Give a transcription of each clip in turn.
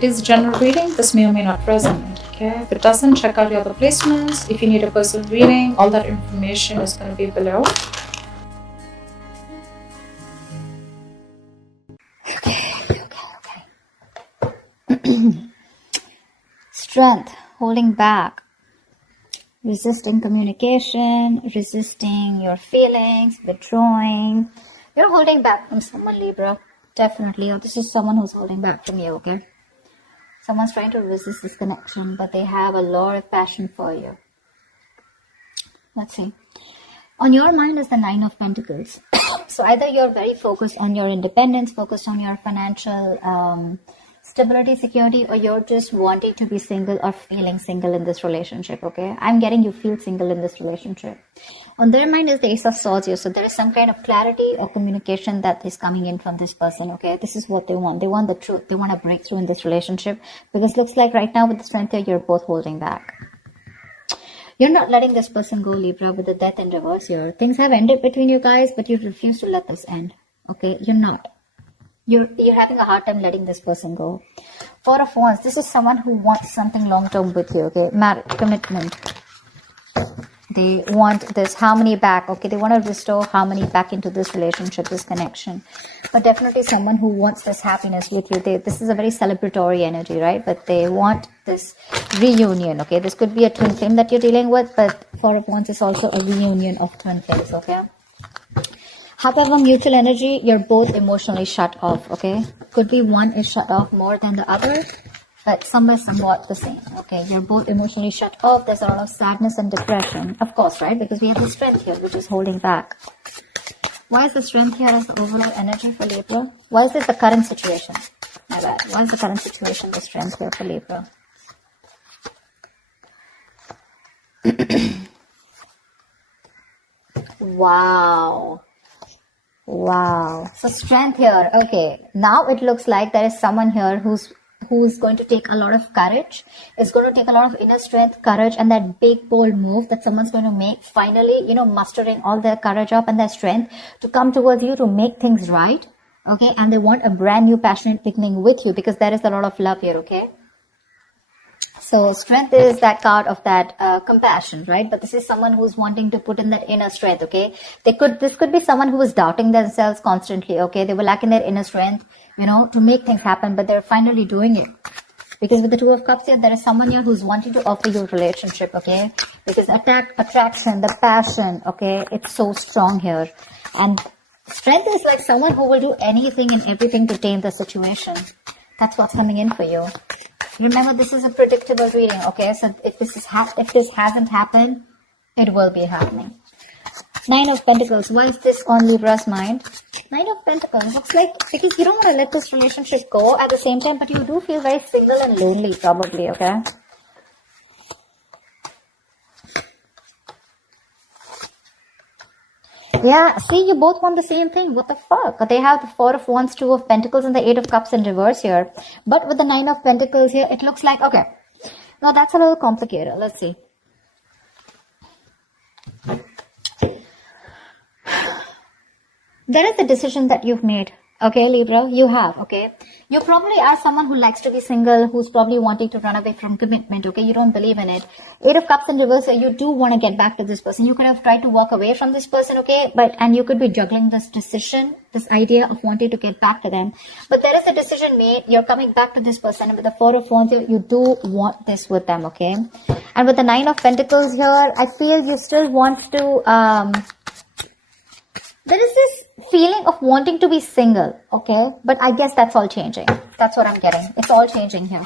It is a general reading. This may or may not resonate. Okay, if it doesn't, check out your other placements. If you need a personal reading, all that information is going to be below. Strength, holding back, resisting communication, resisting your feelings, withdrawing. You're holding back from someone, Libra. Definitely. Or this is someone who's holding back from you, okay? Someone's trying to resist this connection, but they have a lot of passion for you. Let's see. On your mind is the Nine of Pentacles. So either you're very focused on your independence, focused on your financial stability, security, or you're just wanting to be single or feeling single in this relationship, okay? I'm getting you feel single in this relationship. On their mind is the Ace of Swords here. So there is some kind of clarity or communication that is coming in from this person, okay? This is what they want. They want the truth. They want a breakthrough in this relationship. Because looks like right now with the Strength here, you're both holding back. You're not letting this person go, Libra, with the Death in reverse here. Things have ended between you guys, but you refuse to let this end, okay? You're not. You're having a hard time letting this person go. Four of Wands. This is someone who wants something long-term with you, okay? Marriage, commitment. They want this harmony back, okay? They want to restore harmony back into this relationship, this connection. But definitely someone who wants this happiness with you. This is a very celebratory energy, right? But they want this reunion, okay? This could be a twin flame that you're dealing with, but Four of Wands is also a reunion of twin flames, okay? However, mutual energy, you're both emotionally shut off, okay? Could be one is shut off more than the other, but some is somewhat the same, okay? You're both emotionally shut off. There's a lot of sadness and depression, of course, right? Because we have the Strength here, which is holding back. Why is the Strength here as the overall energy for Libra? Why is this the current situation? My bad. Why is the current situation the Strength here for Libra? Wow. Wow. So Strength here. Okay. Now it looks like there is someone here who's going to take a lot of courage. It's going to take a lot of inner strength, courage, and that big bold move that someone's going to make. Finally, mustering all their courage up and their strength to come towards you to make things right. Okay. And they want a brand new passionate beginning with you because there is a lot of love here. Okay. So Strength is that card of that compassion, right? But this is someone who's wanting to put in that inner strength, okay? This could be someone who is doubting themselves constantly, okay? They were lacking their inner strength, to make things happen, but they're finally doing it. Because with the Two of Cups here, there is someone here who's wanting to offer you a relationship, okay? Because attraction, the passion, okay? It's so strong here. And Strength is like someone who will do anything and everything to tame the situation. That's what's coming in for you. Remember, this is a predictable reading, okay? So if this hasn't happened, it will be happening. Nine of Pentacles. Why is this on Libra's mind? Nine of Pentacles. Looks like because you don't want to let this relationship go at the same time, but you do feel very single and lonely, probably, okay? Yeah, see, you both want the same thing. What the fuck? They have the Four of Wands, Two of Pentacles, and the Eight of Cups in reverse here. But with the Nine of Pentacles here, it looks like, okay. Now, that's a little complicated. Let's see. There is a decision that you've made. Okay, Libra, you have, okay? You probably are someone who likes to be single, who's probably wanting to run away from commitment, okay? You don't believe in it. Eight of Cups in reverse, you do want to get back to this person. You could have tried to walk away from this person, okay? And you could be juggling this decision, this idea of wanting to get back to them. But there is a decision made. You're coming back to this person. And with the Four of Wands, you do want this with them, okay? And with the Nine of Pentacles here, I feel you still want to, there is this feeling of wanting to be single, okay? But I guess that's all changing. That's what I'm getting. It's all changing here.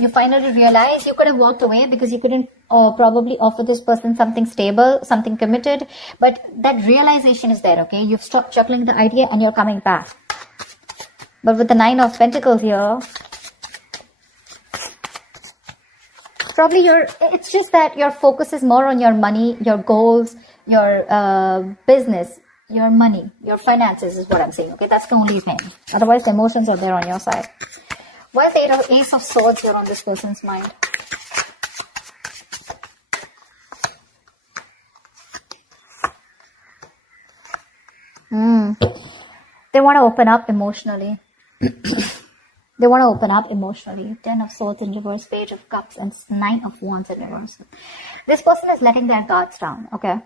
You finally realize you could have walked away because you couldn't probably offer this person something stable, something committed. But that realization is there, okay? You've stopped juggling the idea and you're coming back. But with the Nine of Pentacles here, probably it's just that your focus is more on your money, your goals, your business, your money, your finances is what I'm saying, okay? That's the only thing. Otherwise, the emotions are there on your side. Why is the Ace of Swords here on this person's mind? They want to open up emotionally. They want to open up emotionally. 10 of Swords in reverse, Page of Cups, and 9 of Wands in reverse. This person is letting their guards down, okay?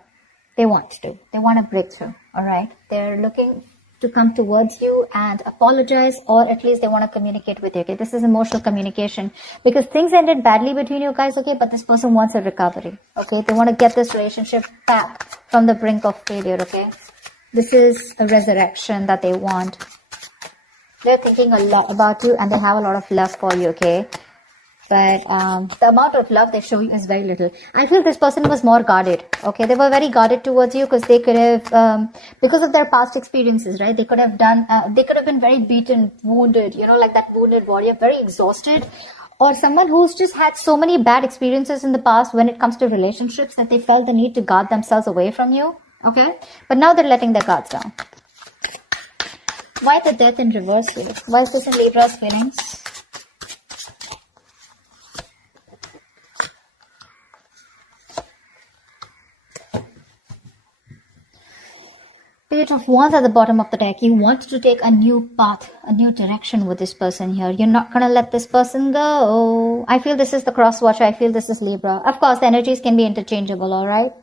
They want to. They want a breakthrough, all right? They're looking to come towards you and apologize, or at least they want to communicate with you, okay? This is emotional communication because things ended badly between you guys, okay? But this person wants a recovery, okay? They want to get this relationship back from the brink of failure, okay? This is a resurrection that they want. They're thinking a lot about you and they have a lot of love for you, okay? But the amount of love they show you is very little. I feel this person was more guarded, okay? They were very guarded towards you because they could have, because of their past experiences, right? They could have done, they could have been very beaten, wounded, you know, like that wounded warrior, very exhausted. Or someone who's just had so many bad experiences in the past when it comes to relationships that they felt the need to guard themselves away from you, okay? But now they're letting their guards down. Why the Death in reverse here? Why is this in Libra's feelings? Page of Wands at the bottom of the deck. You want to take a new path, a new direction with this person here. You're not going to let this person go. I feel this is the cross watcher. I feel this is Libra. Of course, the energies can be interchangeable, all right?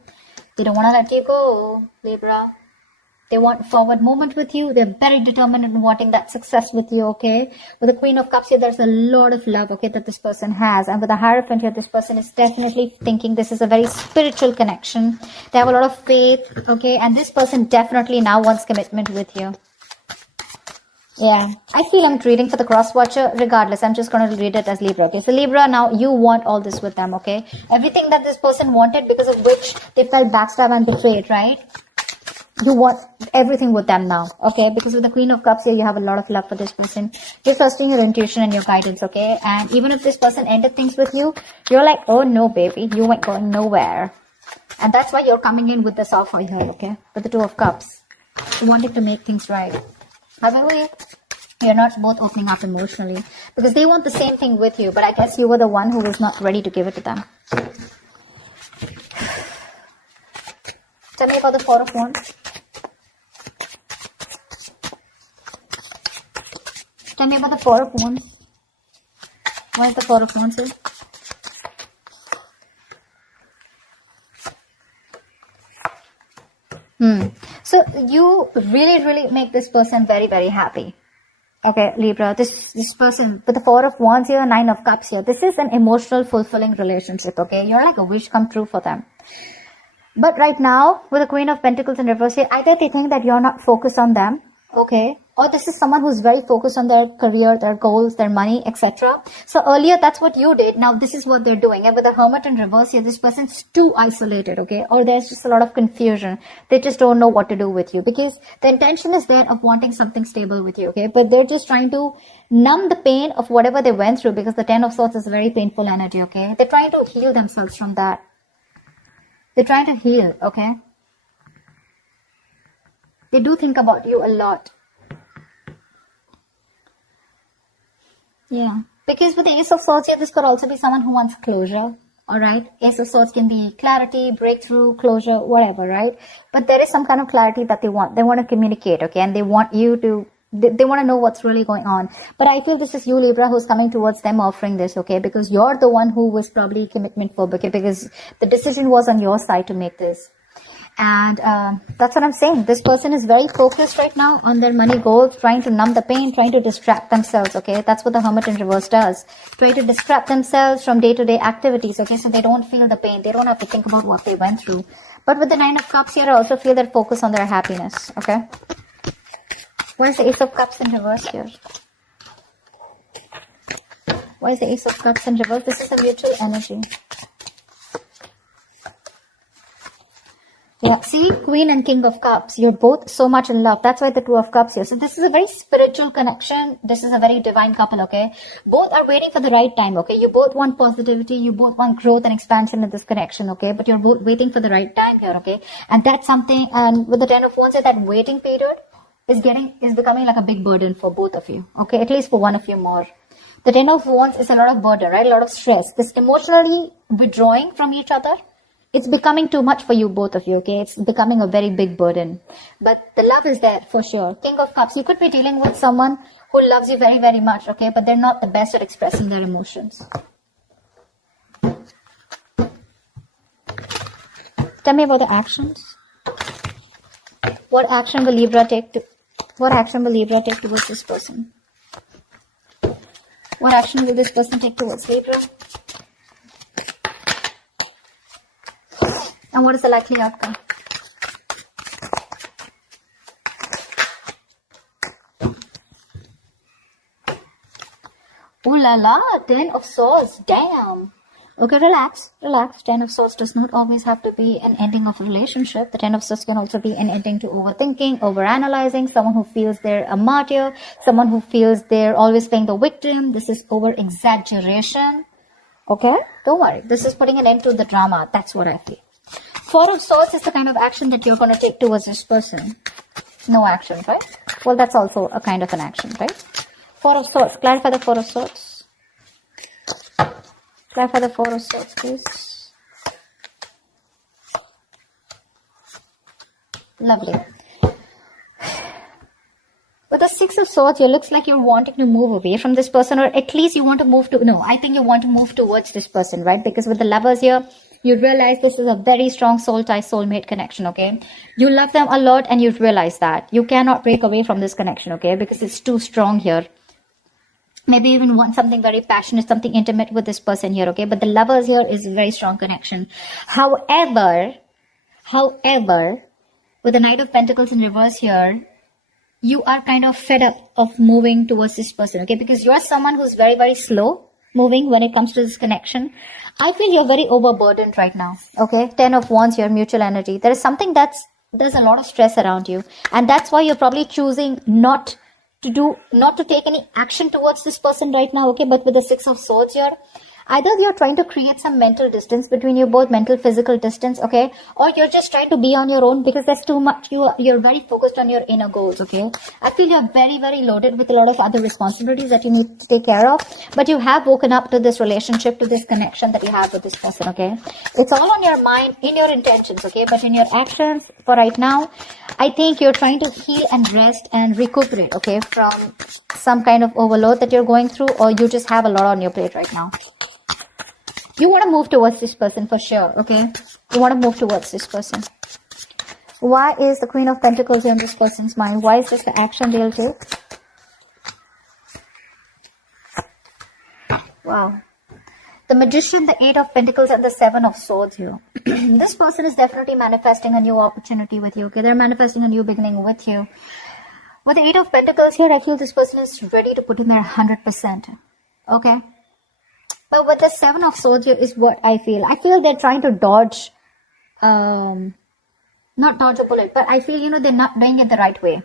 They don't want to let you go, Libra. They want forward movement with you. They're very determined in wanting that success with you, okay? With the Queen of Cups here, there's a lot of love, okay, that this person has. And with the Hierophant here, this person is definitely thinking this is a very spiritual connection. They have a lot of faith, okay? And this person definitely now wants commitment with you. Yeah, I feel I'm reading for the cross watcher. Regardless, I'm just going to read it as Libra, okay? So Libra, now you want all this with them, okay? Everything that this person wanted because of which they felt backstabbed and betrayed, right? You want everything with them now, okay? Because with the Queen of Cups here, you have a lot of love for this person. You're trusting your intuition and your guidance, okay? And even if this person ended things with you, you're like, oh no, baby, you ain't going nowhere. And that's why you're coming in with this offer here, okay? With the Two of Cups. You wanted to make things right. However, you're not both opening up emotionally. Because they want the same thing with you, but I guess you were the one who was not ready to give it to them. Tell me about the Four of Wands. Tell me about the Four of Wands. Why is the Four of Wands here? So you really make this person very, very happy. Okay, Libra, this person with the Four of Wands here, Nine of Cups here. This is an emotional, fulfilling relationship, okay? You're like a wish come true for them. But right now, with the Queen of Pentacles in reverse here, either they think that you're not focused on them, okay? Or this is someone who's very focused on their career, their goals, their money, etc. So earlier, that's what you did. Now, this is what they're doing. And with the Hermit in reverse here, this person's too isolated, okay? Or there's just a lot of confusion. They just don't know what to do with you. Because the intention is there of wanting something stable with you, okay? But they're just trying to numb the pain of whatever they went through. Because the Ten of Swords is a very painful energy, okay? They're trying to heal themselves from that. They're trying to heal, okay? They do think about you a lot. Yeah, because with the Ace of Swords here, this could also be someone who wants closure, alright? Ace of Swords can be clarity, breakthrough, closure, whatever, right? But there is some kind of clarity that they want. They want to communicate, okay? And they want you to, they want to know what's really going on. But I feel this is you, Libra, who's coming towards them offering this, okay? Because you're the one who was probably commitment phobic, okay? Because the decision was on your side to make this. And that's what I'm saying. This person is very focused right now on their money goals, trying to numb the pain, trying to distract themselves, okay? That's what the Hermit in reverse does. Try to distract themselves from day-to-day activities, okay? So they don't feel the pain. They don't have to think about what they went through. But with the Nine of Cups here, I also feel that focus on their happiness, okay? Why is the Ace of Cups in reverse here? Why is the Ace of Cups in reverse? This is a mutual energy. Yeah, see, Queen and King of Cups, you're both so much in love. That's why the Two of Cups here. So this is a very spiritual connection. This is a very divine couple, okay? Both are waiting for the right time, okay? You both want positivity. You both want growth and expansion in this connection, okay? But you're both waiting for the right time here, okay? And that's something, and with the Ten of Wands, that waiting period is becoming like a big burden for both of you, okay? At least for one of you more. The Ten of Wands is a lot of burden, right? A lot of stress. This emotionally withdrawing from each other, it's becoming too much for you, both of you, okay? It's becoming a very big burden. But the love is there for sure. King of Cups, you could be dealing with someone who loves you very, very much, okay? But they're not the best at expressing their emotions. Tell me about the actions. What action will Libra take towards this person? What action will this person take towards Libra? And what is the likely outcome? Ooh la la, 10 of Swords, damn. Okay, relax. 10 of Swords does not always have to be an ending of a relationship. The 10 of Swords can also be an ending to overthinking, overanalyzing, someone who feels they're a martyr, someone who feels they're always playing the victim. This is over-exaggeration. Okay? Don't worry. This is putting an end to the drama. That's what I feel. 4 of Swords is the kind of action that you're going to take towards this person. No action, right? Well, that's also a kind of an action, right? 4 of Swords. Clarify the 4 of Swords. Clarify the 4 of Swords, please. Lovely. With the 6 of Swords, it looks like you're wanting to move away from this person, or at least you want to move to, no, I think you want to move towards this person, right? Because with the Lovers here, you realize this is a very strong soul tie, soulmate connection, okay? You love them a lot and you realize that. You cannot break away from this connection, okay? Because it's too strong here. Maybe even want something very passionate, something intimate with this person here, okay? But the Lovers here is a very strong connection. However, with the Knight of Pentacles in reverse here, you are kind of fed up of moving towards this person, okay? Because you're someone who's very, very slow moving when it comes to this connection. I feel you're very overburdened right now, okay? 10 of Wands here, mutual energy. There is something there's a lot of stress around you. And that's why you're probably choosing not to take any action towards this person right now, okay? But with the 6 of Swords here, either you're trying to create some mental distance between you both, mental, physical distance, okay? Or you're just trying to be on your own because there's too much, you're very focused on your inner goals, okay? I feel you're very, very loaded with a lot of other responsibilities that you need to take care of, but you have woken up to this relationship, to this connection that you have with this person, okay? It's all on your mind, in your intentions, okay? But in your actions, for right now, I think you're trying to heal and rest and recuperate, okay? From some kind of overload that you're going through, or you just have a lot on your plate right now. You want to move towards this person for sure, okay? You want to move towards this person. Why is the Queen of Pentacles in this person's mind? Why is this the action they'll take? Wow. The Magician, the 8 of Pentacles, and the 7 of Swords here. This person is definitely manifesting a new opportunity with you, okay? They're manifesting a new beginning with you. With the 8 of Pentacles here, I feel this person is ready to put in their 100%, okay? But with the 7 of Swords here is what I feel. I feel they're trying to dodge, not dodge a bullet, but I feel, they're not doing it the right way.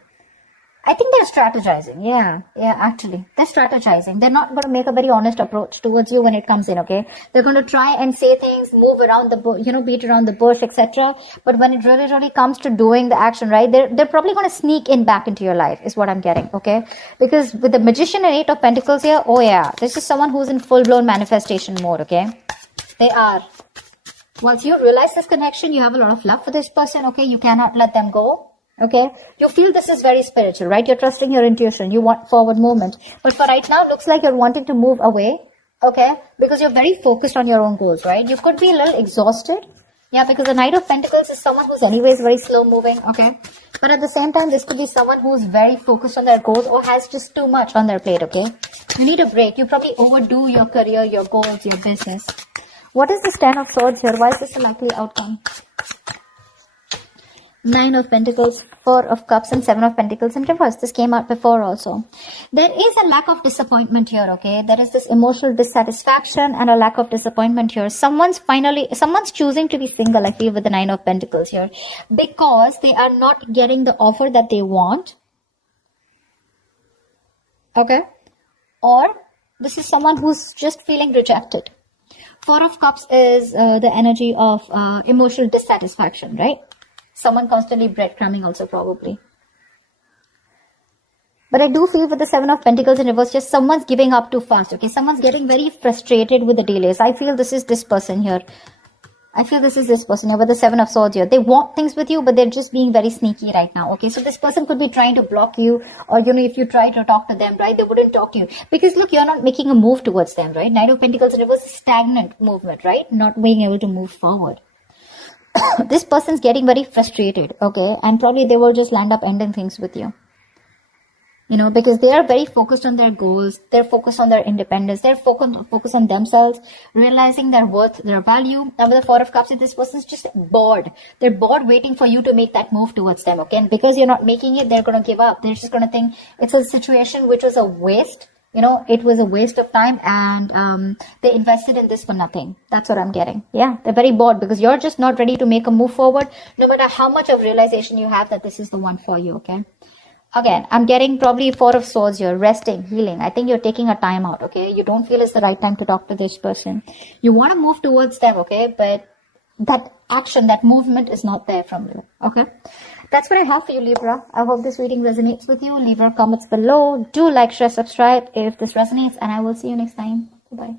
I think they're strategizing. Yeah, actually. They're strategizing. They're not going to make a very honest approach towards you when it comes in, okay? They're going to try and say things, move around the bush, beat around the bush, etc. But when it really, really comes to doing the action, right, they're probably going to sneak in back into your life, is what I'm getting, okay? Because with the Magician and 8 of Pentacles here, oh yeah, this is someone who's in full-blown manifestation mode, okay? They are. Once you realize this connection, you have a lot of love for this person, okay? You cannot let them go. Okay, you feel this is very spiritual, right? You're trusting your intuition. You want forward movement. But for right now, it looks like you're wanting to move away. Okay, because you're very focused on your own goals, right? You could be a little exhausted. Yeah, because the Knight of Pentacles is someone who's anyways very slow moving. Okay, but at the same time, this could be someone who's very focused on their goals or has just too much on their plate. Okay, you need a break. You probably overdo your career, your goals, your business. What is this 10 of Swords here? Why is this a likely outcome? 9 of Pentacles, 4 of Cups, and 7 of Pentacles in reverse. This came out before also. There is a lack of disappointment here, okay? There is this emotional dissatisfaction and a lack of disappointment here. Someone's choosing to be single, I feel, with the 9 of Pentacles here. Because they are not getting the offer that they want. Okay? Or this is someone who's just feeling rejected. 4 of Cups is the energy of emotional dissatisfaction, right? Someone constantly breadcrumbing also probably. But I do feel with the 7 of Pentacles in reverse, just someone's giving up too fast, okay? Someone's getting very frustrated with the delays. I feel this is this person here. I feel this is this person here with the Seven of Swords here. They want things with you, but they're just being very sneaky right now. Okay, so this person could be trying to block you, or if you try to talk to them, right, they wouldn't talk to you because look, you're not making a move towards them, right? Knight of Pentacles reverse is stagnant movement, right? Not being able to move forward. This person's getting very frustrated, okay, and probably they will just land up ending things with you. Because they are very focused on their goals, they're focused on their independence, they're focused on themselves, realizing their worth, their value. Now with the Four of Cups, this person's just bored. They're bored waiting for you to make that move towards them, okay? And because you're not making it, they're going to give up. They're just going to think it's a situation which was a waste. It was a waste of time, and they invested in this for nothing. That's what I'm getting. Yeah, they're very bored because you're just not ready to make a move forward, no matter how much of realization you have that this is the one for you, okay? Again, I'm getting probably Four of Swords here, resting, healing. I think you're taking a time out, okay? You don't feel it's the right time to talk to this person. You want to move towards them, okay? But that action, that movement is not there from you, okay? That's what I have for you, Libra. I hope this reading resonates with you. Leave your comments below. Do like, share, subscribe if this resonates, and I will see you next time. Bye-bye.